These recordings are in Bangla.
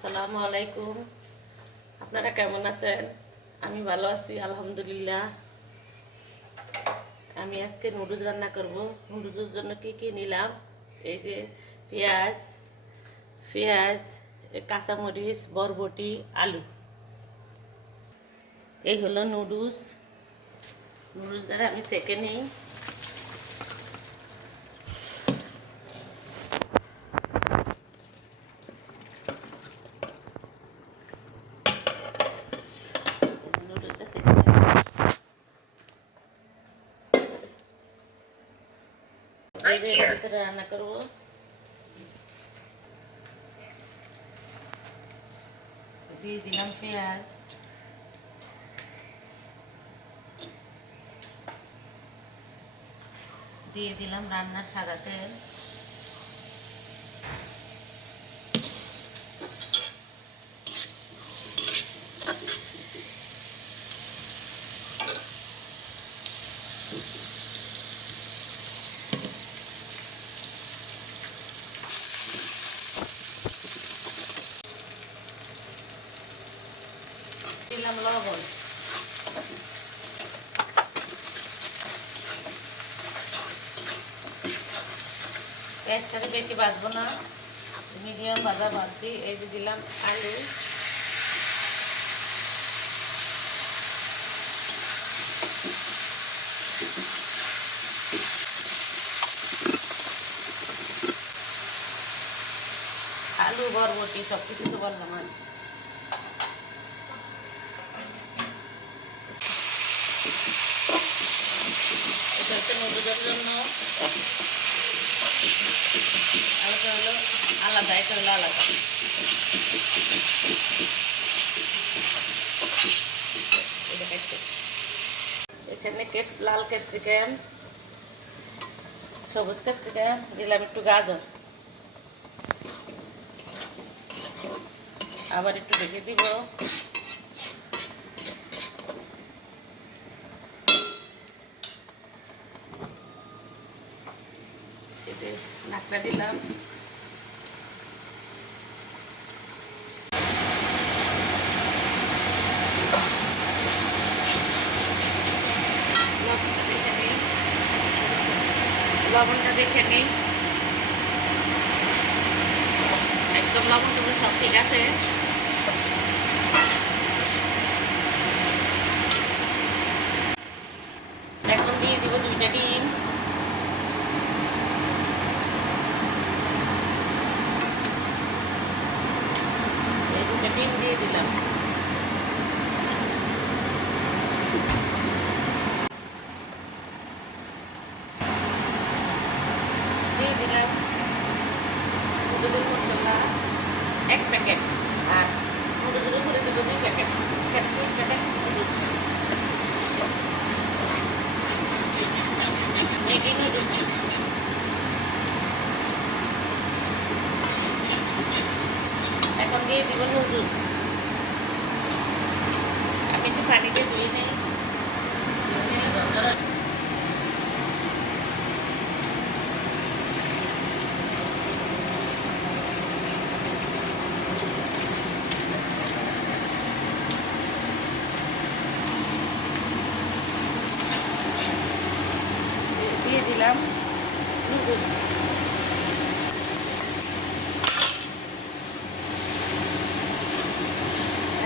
আসসালামু আলাইকুম। আপনারা কেমন আছেন? আমি ভালো আছি আলহামদুলিল্লাহ। আমি আজকে নুডলস রান্না করব। নুডলসের জন্য কি কি নিলাম? এই যে পেঁয়াজ পেঁয়াজ কাঁচামরিচ, বরবটি, আলু। এই হলো নুডলস। নুডলস দ্বারা আমি সেকে নিই। নুডলসটা সেকে নিই। এই যে এর ভিতরে রান্না করব। দিয়ে দিলাম পেঁয়াজ, দিয়ে দিলাম রান্নার সাদা তেল, দিলাম লবণ। পেঁয়াজটাকে বেশি ভাজবো না, মিডিয়াম ভাজছি। এই যে দিলাম আলু, আলু বরবটি সব কিছু তো বললাম। আর এটা হচ্ছে নুডলসের জন্য আলাদা হলো আলাদা, এটা হলো আলাদা। এখানে লাল ক্যাপসিকাম, সবুজ ক্যাপসিকাম, দিলাম একটু গাজর, আবার একটু ঢেকে দিব। এতে নাকড়া দিলাম। লবণটা দেখে নিই, একদম লবণ টুকু সব ঠিক আছে। এখন দিয়ে দিব 2টা ডিম। এই 2টা ডিম দিয়ে দিলাম। দিয়ে দিলাম নুডলসের মশলা 1 প্যাকেট, আর নুডলসের উপরে দিব 2 প্যাকেট। Noodles Maggi noodles. এখন দিয়ে দিব নুডলস। আমি একটু পানিতে ধুয়ে নিই, দিয়ে দিলাম নুডলস।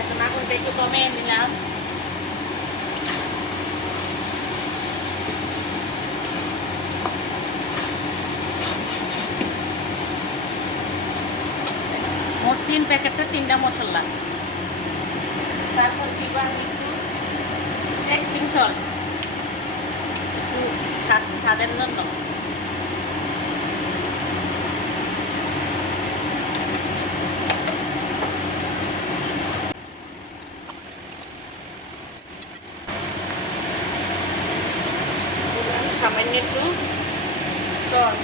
এখন আগুনটা একটু কমিয়ে নিলাম। মোট 3 প্যাকেটটা 3টা মশলা। তারপর দিব আমি একটু টেস্টিং সল্ট, একটু স্বাদের জন্য। সামান্য একটু সস,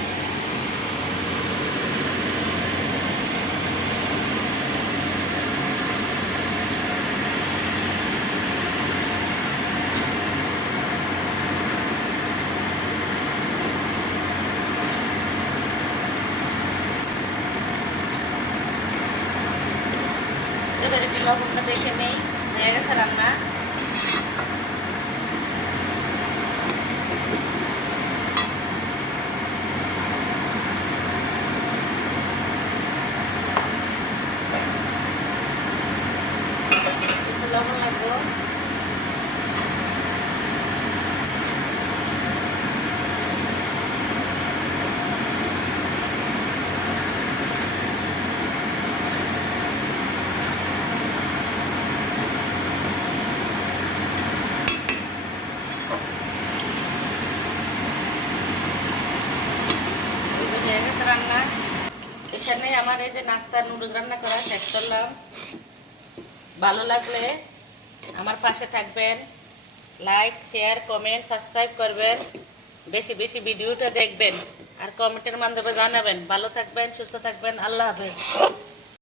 লবণটা দেখে নেই, হয়ে গেছে রান্না। একটু লবণ লাগবো। হয়ে গেছে রান্না। এখানে আমার এই যে নাস্তা নুডলস রান্না করা শেষ করলাম। ভালো লাগলে আমার পাশে থাকবেন, লাইক শেয়ার কমেন্ট সাবস্ক্রাইব করবেন, বেশি বেশি ভিডিওটা দেখবেন আর কমেন্টের মাধ্যমে জানাবেন। ভালো থাকবেন, সুস্থ থাকবেন, আল্লাহ হাফেজ।